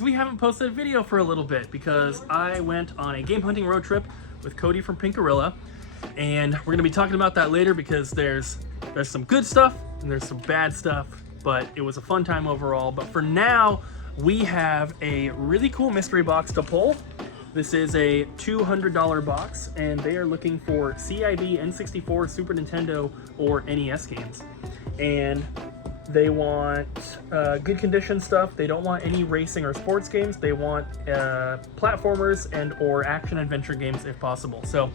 because we haven't posted a video for a little bit because I went on a game hunting road trip with Cody from Pinkarilla, and we're gonna be talking about that later because there's some good stuff and there's some bad stuff, but it was a fun time overall. But for now, we have a really cool mystery box to pull. This is a $200 box, and they are looking for CIV, N64, Super Nintendo, or NES games. And they want good condition stuff. They don't want any racing or sports games. They want platformers and or action adventure games if possible. So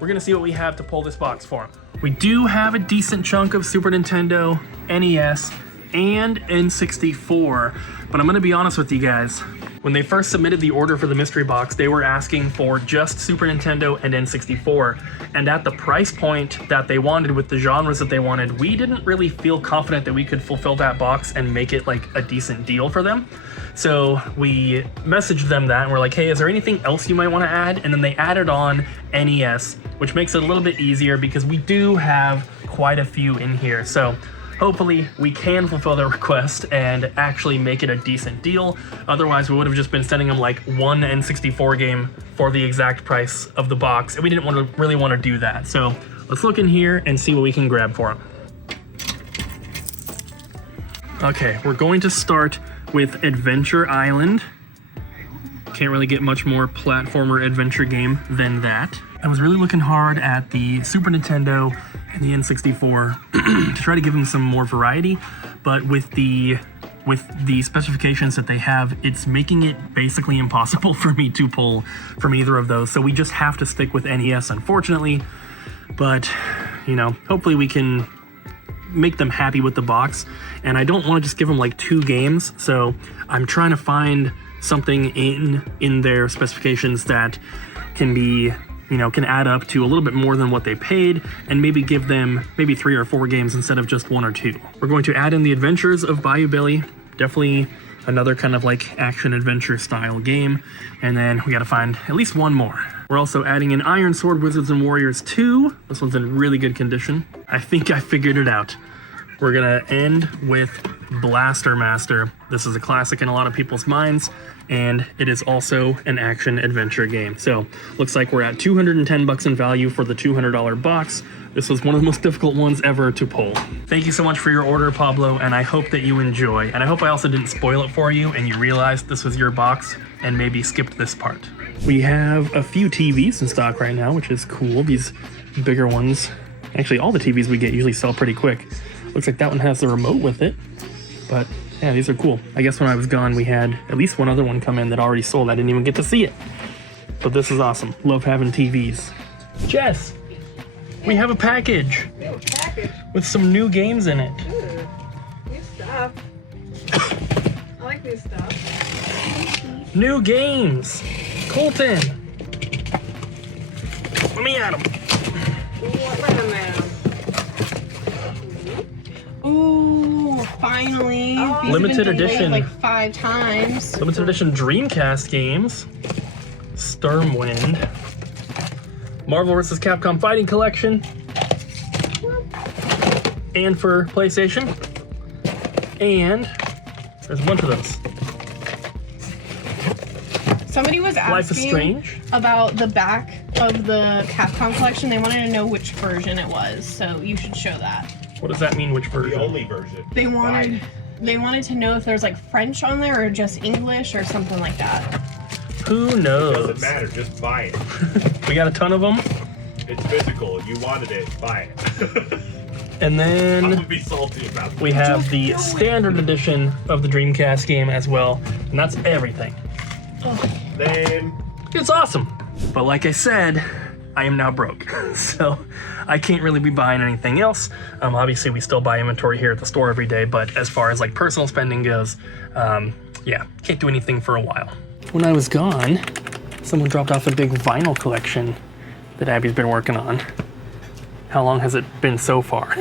we're gonna see what we have to pull this box for them. We do have a decent chunk of Super Nintendo, NES, and N64, but I'm gonna be honest with you guys. When they first submitted the order for the mystery box, they were asking for just Super Nintendo and N64. And at the price point that they wanted with the genres that they wanted, we didn't really feel confident that we could fulfill that box and make it like a decent deal for them. So we messaged them that and we're like, hey, is there anything else you might want to add? And then they added on NES, which makes it a little bit easier because we do have quite a few in here. So hopefully we can fulfill their request and actually make it a decent deal. Otherwise, we would have just been sending them like one N64 game for the exact price of the box, and we didn't really want to do that. So let's look in here and see what we can grab for them. Okay, we're going to start with Adventure Island. Can't really get much more platformer adventure game than that. I was really looking hard at the Super Nintendo and the N64 to try to give them some more variety, but with the specifications that they have, it's making it basically impossible for me to pull from either of those. So we just have to stick with NES, unfortunately. But, you know, hopefully we can make them happy with the box. And I don't want to just give them like 2 games, so I'm trying to find something in their specifications that can be, you know, can add up to a little bit more than what they paid, and maybe give them maybe 3 or 4 games instead of just 1 or 2. We're going to add in the Adventures of Bayou Billy, definitely another kind of like action adventure style game, and then we got to find at least 1 more. We're also adding in Iron Sword Wizards and Warriors 2. This one's in really good condition. I think I figured it out. We're gonna end with Blaster Master. This is a classic in a lot of people's minds, and it is also an action adventure game. So looks like we're at $210 in value for the $200 box. This was one of the most difficult ones ever to pull. Thank you so much for your order, Pablo, and I hope that you enjoy. And I hope I also didn't spoil it for you and you realized this was your box and maybe skipped this part. We have a few TVs in stock right now, which is cool. These bigger ones. Actually, all the TVs we get usually sell pretty quick. Looks like that one has the remote with it, but yeah, these are cool. I guess when I was gone, we had at least one other one come in that already sold. I didn't even get to see it, but this is awesome. Love having TVs. Jess, we have a package with some new games in it. Ooh, new stuff. I like new stuff. New games. Colton, let me at them. Ooh, finally. Oh. Limited edition. Like 5 times. Limited edition Dreamcast games. Stormwind. Marvel vs. Capcom Fighting Collection. And for PlayStation. And there's a bunch of those. Somebody was Life is asking Strange. about the back of the Capcom collection. They wanted to know which version it was, so you should show that. What does that mean, which version? The only version. They wanted to know if there's like French on there or just English or something like that. Who knows? Doesn't matter, just buy it. We got a ton of them. It's physical. You wanted it, buy it. And then I'm gonna be salty about it. we have the standard edition of the Dreamcast game as well. And that's everything. Then It's awesome. But like I said, I am now broke. So I can't really be buying anything else. Obviously we still buy inventory here at the store every day, but as far as like personal spending goes, yeah, can't do anything for a while. When I was gone, someone dropped off a big vinyl collection that Abby's been working on. How long has it been so far?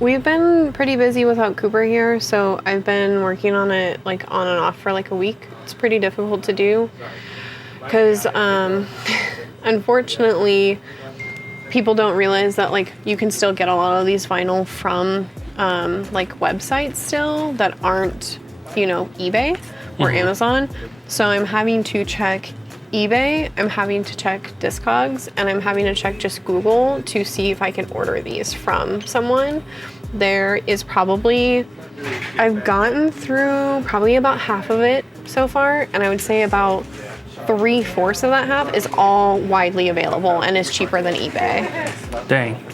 We've been pretty busy without Cooper here, so I've been working on it like on and off for like a week. It's pretty difficult to do because unfortunately people don't realize that like you can still get a lot of these vinyl from like websites still that aren't, you know, eBay, or Amazon. So I'm having to check eBay, I'm having to check Discogs, and I'm having to check just Google to see if I can order these from someone. There is probably, I've gotten through probably about half of it so far, and I would say about 3/4 of that half is all widely available and is cheaper than eBay. Dang.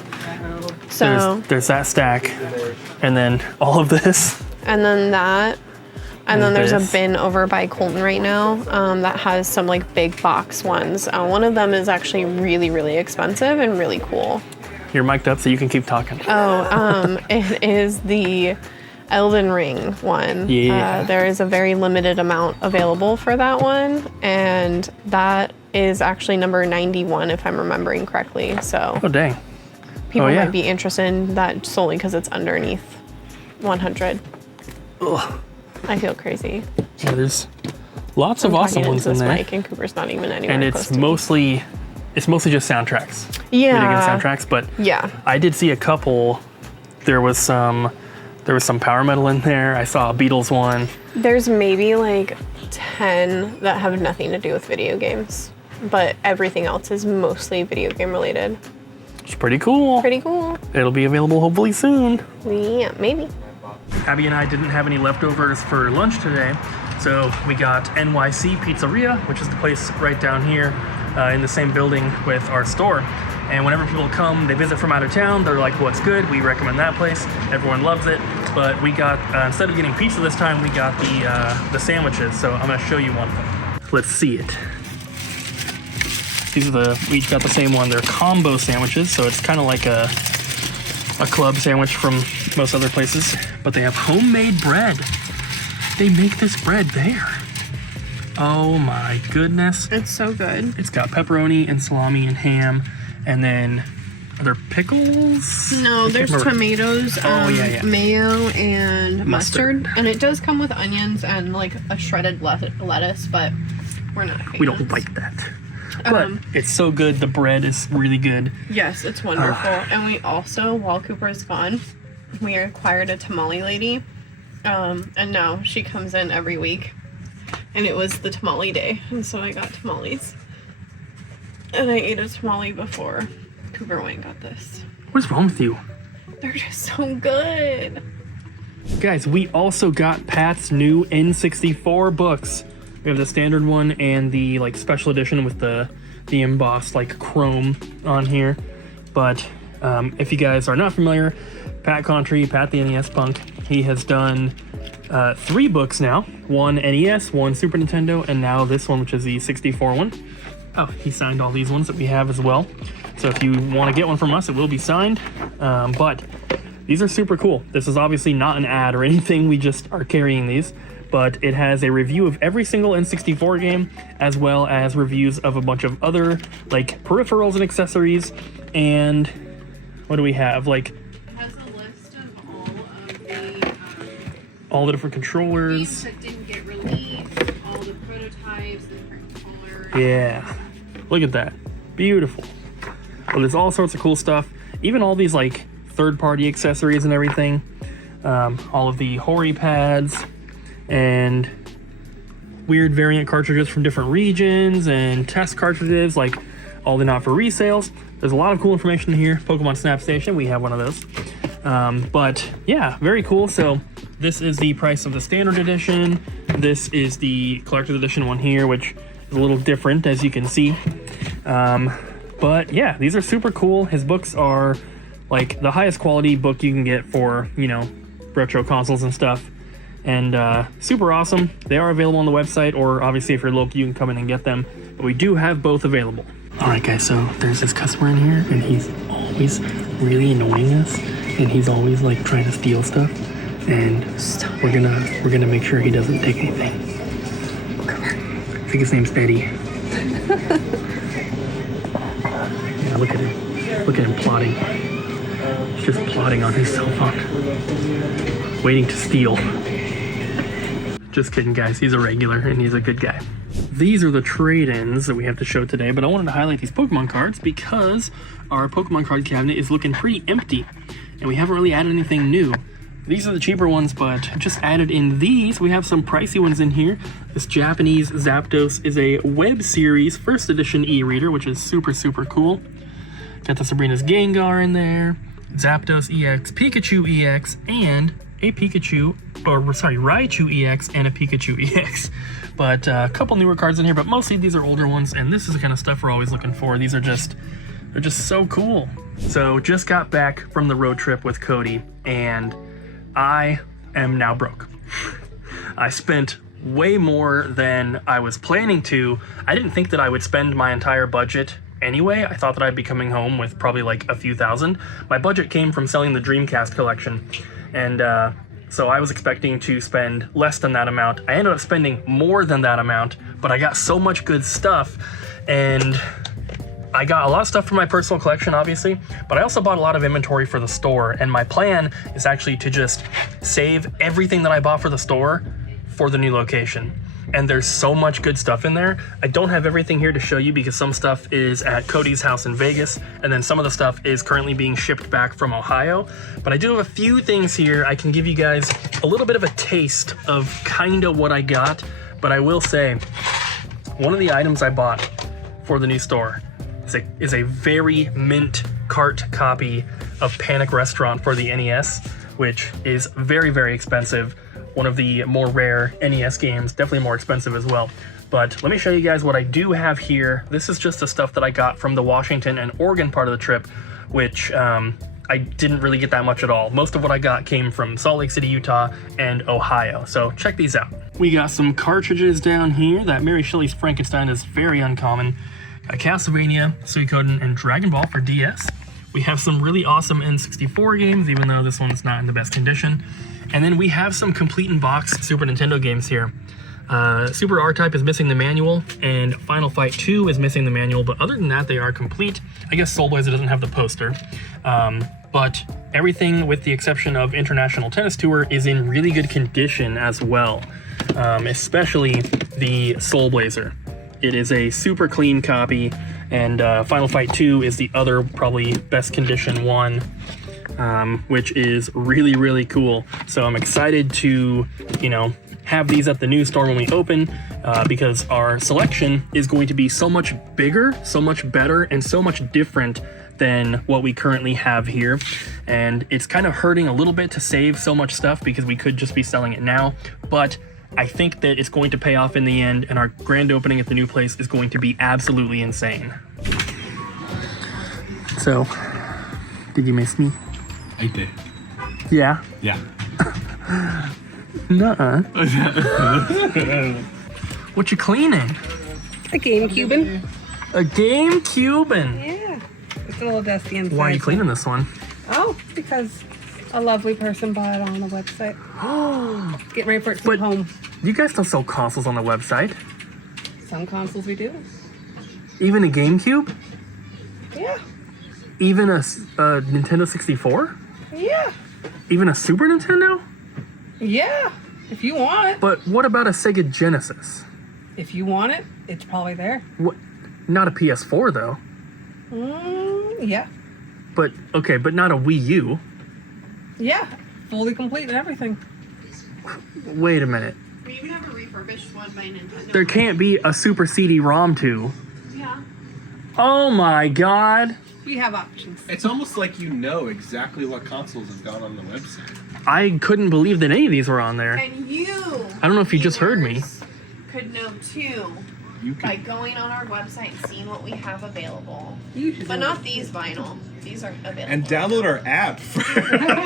So there's that stack, and then all of this. and then that, and then there's this. a bin over by Colton right now that has some like big box ones. One of them is actually really, really expensive and really cool. You're mic'd up so you can keep talking. It is the Elden Ring one. Yeah. There is a very limited amount available for that one, and that is actually number 91 if I'm remembering correctly. So Oh, dang. people yeah. might be interested in that solely because it's underneath 100. Ugh. I feel crazy. Yeah, there's lots of awesome Talking ones into in this there. mic and Cooper's not even anywhere And close it's to me. mostly just soundtracks. Yeah. Video game soundtracks, but Yeah. I did see a couple. There was some power metal in there. I saw a Beatles one. There's maybe like 10 that have nothing to do with video games, but everything else is mostly video game related. It's pretty cool. Pretty cool. It'll be available hopefully soon. Yeah, maybe. Abby and I didn't have any leftovers for lunch today, so we got NYC Pizzeria, which is the place right down here in the same building with our store. And whenever people come, they visit from out of town, they're like, what's good? We recommend that place. Everyone loves it. But we got, instead of getting pizza this time, we got the sandwiches. So I'm gonna show you one of them. Let's see it. These are we each got the same one. They're combo sandwiches, so it's kind of like a club sandwich from most other places. But they have homemade bread. They make this bread there. Oh my goodness. It's so good. It's got pepperoni and salami and ham, and then are there pickles? No, there's tomatoes, yeah. mayo, and Mustard. mustard. And it does come with onions and like a shredded lettuce, but we're not fans. We don't like that. But it's so good. The bread is really good. Yes, it's wonderful. And we also, while Cooper is gone, we acquired a tamale lady. And now she comes in every week. And it was the tamale day. And so I got tamales. And I ate a tamale before Cooper went and got this. What's wrong with you? They're just so good. Guys, we also got Pat's new N64 books. We have the standard one and the like special edition with the embossed like chrome on here. But if you guys are not familiar, Pat Contry, Pat the NES Punk, he has done 3 books now. One NES, one Super Nintendo, and now this one, which is the 64 one. Oh, he signed all these ones that we have as well. So if you want to get one from us, it will be signed. But these are super cool. This is obviously not an ad or anything. We just are carrying these. But it has a review of every single N64 game, as well as reviews of a bunch of other like peripherals and accessories. And what do we have? Like It has a list of all the different games controllers. that didn't get released, all the prototypes, the different colors. Yeah, look at that, beautiful. Well, there's all sorts of cool stuff. Even all these like third-party accessories and everything. All of the Hori pads and weird variant cartridges from different regions and test cartridges, like all the not for resales. There's a lot of cool information here. Pokemon Snap Station, we have one of those. But yeah, very cool. So this is the price of the standard edition. This is the collector's edition one here, which is a little different, as you can see. But yeah, these are super cool. His books are like the highest quality book you can get for, you know, retro consoles and stuff. And super awesome. They are available on the website, or obviously if you're local, you can come in and get them. But we do have both available. All right, guys, so there's this customer in here, and he's always really annoying us, and he's always like trying to steal stuff. And we're gonna make sure he doesn't take anything. I think his name's Eddie. Yeah, look at him. Look at him plotting. He's just plotting on his cell phone, waiting to steal. Just kidding, guys. He's a regular, and he's a good guy. These are the trade-ins that we have to show today, but I wanted to highlight these Pokemon cards because our Pokemon card cabinet is looking pretty empty, and we haven't really added anything new. These are the cheaper ones, but just added in these. We have some pricey ones in here. This Japanese Zapdos is a web series first edition e-reader, which is super, super cool. Got the Sabrina's Gengar in there, Zapdos EX, Pikachu EX, and a Pikachu, or sorry, Raichu EX and a Pikachu EX. But a couple newer cards in here, but mostly these are older ones, and this is the kind of stuff we're always looking for. These are they're just so cool. So just got back from the road trip with Cody, and I am now broke. I spent way more than I was planning to. I didn't think that I would spend my entire budget anyway. I thought that I'd be coming home with probably like a few thousand. My budget came from selling the Dreamcast collection, and so I was expecting to spend less than that amount. I ended up spending more than that amount, but I got so much good stuff, and I got a lot of stuff for my personal collection, obviously, but I also bought a lot of inventory for the store, and my plan is actually to just save everything that I bought for the store for the new location. And there's so much good stuff in there. I don't have everything here to show you because some stuff is at Cody's house in Vegas, and then some of the stuff is currently being shipped back from Ohio. But I do have a few things here. I can give you guys a little bit of a taste of kind of what I got, but I will say, one of the items I bought for the new store is a very mint cart copy of Panic Restaurant for the NES, which is very, very expensive. One of the more rare NES games, definitely more expensive as well. But let me show you guys what I do have here. This is just the stuff that I got from the Washington and Oregon part of the trip, which I didn't really get that much at all. Most of what I got came from Salt Lake City, Utah, and Ohio. So check these out. We got some cartridges down here. That Mary Shelley's Frankenstein is very uncommon. Got Castlevania, Suikoden, and Dragon Ball for DS. We have some really awesome N64 games, even though this one's not in the best condition. And then we have some complete in box Super Nintendo games here. Super R-Type is missing the manual, and Final Fight 2 is missing the manual, but other than that, they are complete. I guess Soul Blazer doesn't have the poster, but everything with the exception of International Tennis Tour is in really good condition as well, especially the Soul Blazer. It is a super clean copy, and Final Fight 2 is the other probably best condition one, which is really, really cool. So I'm excited to, have these at the new store when we open, because our selection is going to be so much bigger, so much better, and so much different than what we currently have here. And it's kind of hurting a little bit to save so much stuff because we could just be selling it now, but I think that it's going to pay off in the end, and our grand opening at the new place is going to be absolutely insane. So, did you miss me? I did. Yeah? Yeah. Nuh-uh. What you cleaning? A GameCubin. A GameCubin? Yeah. It's a little dusty inside. Why are you cleaning this one? Oh, because a lovely person bought it on the website. Getting ready for it to come home. You guys don't sell consoles on the website. Some consoles we do. Even a GameCube? Yeah. Even a Nintendo 64? Yeah. Even a Super Nintendo? Yeah. If you want it. But what about a Sega Genesis? If you want it, it's probably there. What? Not a PS4 though. Yeah. But okay, but not a Wii U. Yeah. Fully complete and everything. Wait a minute. We even have a refurbished one by Nintendo. There can't be a Super CD-ROM 2. Yeah. Oh my god. We have options. It's almost like you know exactly what consoles have gone on the website. I couldn't believe that any of these were on there. And you, I don't know if you just heard me. could know too by going on our website and seeing what we have available. But not these vinyl. These are available. And download our app.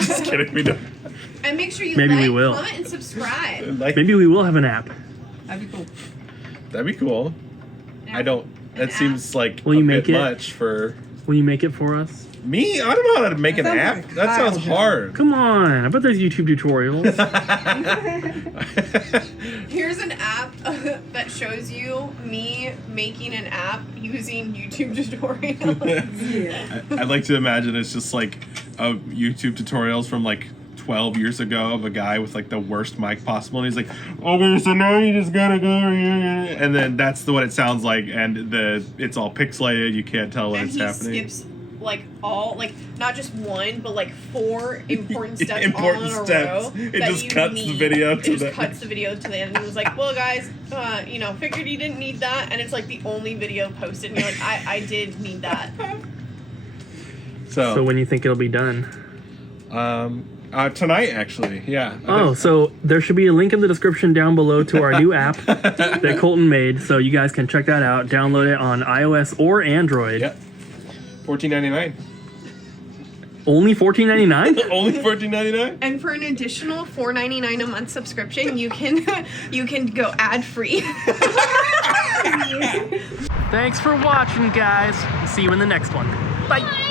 Just kidding. We don't. And make sure you Maybe we like, will. comment, and subscribe. Like, Maybe we will have an app. That'd be cool. that'd be cool. I don't. That seems like Will you a make bit it? much for Will you make it for us? me. I don't know how to make an That app. sounds like a That sounds Kyle hard. Come on. I bet there's YouTube tutorials. Here's an app that shows you me making an app using YouTube tutorials. I'd like to imagine it's just like YouTube tutorials from like 12 years ago of a guy with like the worst mic possible, and he's like, okay, so now you just gotta go here, and then that's what it sounds like, and it's all pixelated, you can't tell what And it's he happening. skips like all, like, not just one, but like 4 important steps Important all in a steps. row. It that just you cuts the need. video It to just the- cuts the video to the end. And it was like, well, guys, you know, figured you didn't need that. And it's like the only video posted. And you're like, I did need that. So when you think it'll be done? Tonight, actually. Yeah. Oh, so there should be a link in the description down below to our new app that Colton made, so you guys can check that out. Download it on iOS or Android. Yep. $14.99. Only $14.99? Only $14.99. And for an additional $4.99 a month subscription, you can go ad free. Thanks for watching, guys. See you in the next one. Bye.